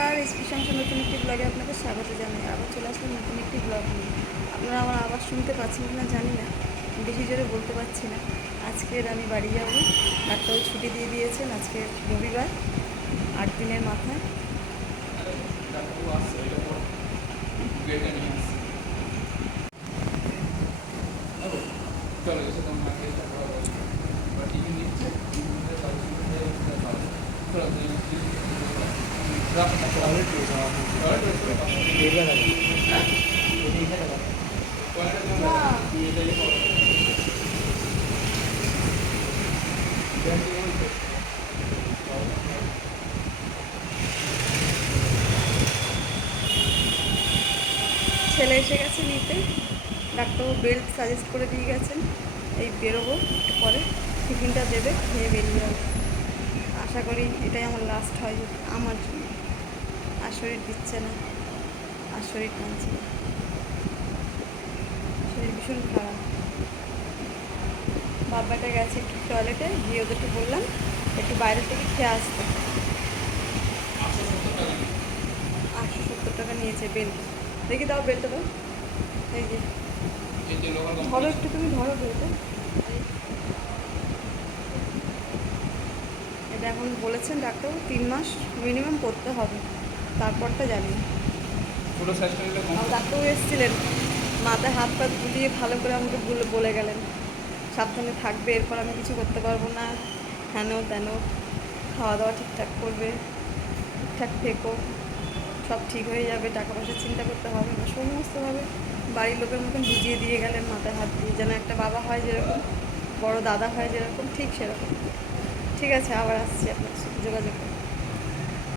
নমস্কার, এসপি সংসার নতুন একটি ব্লগে আপনাকে স্বাগত জানাই। আবার চলে আসলাম নতুন একটি ব্লগ নিয়ে। আপনারা আমার আওয়াজ শুনতে পাচ্ছেন কিনা জানি না, বেশি জোরে বলতে পারছি না। আজকের আমি বাড়ি যাব, ডাক্তার ছুটি দিয়ে দিয়েছেন। আজকে রবিবার, 8 দিনের মাথায়। ছেলে এসে গেছে নিতে, ডাক্তারবাবু বেল্ট সাজেস্ট করে দিয়ে গেছেন। এই বেরোবো একটু পরে, টিফিনটা দেবে, খেয়ে বেরিয়ে যাবো। আশা করি এটাই আমার লাস্ট হয় আমার জন্য। আর শরীর দিচ্ছে না, আর শরীর টানছে না, শরীর ভীষণ খারাপ। বাবাটা গেছে একটু টয়লেটে, গিয়ে ওদেরকে বললাম একটু বাইরে থেকে খেয়ে আসতে। 870 টাকা নিয়েছে বেল্ট। দেখি দাও বেল্টটা দাও। এই যে ধরো, একটু তুমি ধরো বেল্টটা। এটা এখন বলেছেন ডাক্তারবাবু 3 মাস মিনিমাম করতে হবে, তারপরটা জানি না। ডাক্তারবাবু এসেছিলেন, মাথায় হাত পা বুলিয়ে ভালো করে আমাকে বলে গেলেন সাবধানে থাকবে, এরপর আমি কিছু করতে পারবো না, হেন তেন, খাওয়া দাওয়া ঠিকঠাক করবে, ঠিকঠাক থেকো, সব ঠিক হয়ে যাবে, টাকা পয়সার চিন্তা করতে হবে না, সমস্তভাবে বাড়ির লোকের মতন বুঝিয়ে দিয়ে গেলেন মাথায় হাত দিয়ে, যেন একটা বাবা হয় যেরকম, বড় দাদা হয় যেরকম, ঠিক সেরকম। ঠিক আছে, আবার আসছি আপনার সাথে যোগাযোগ করতে।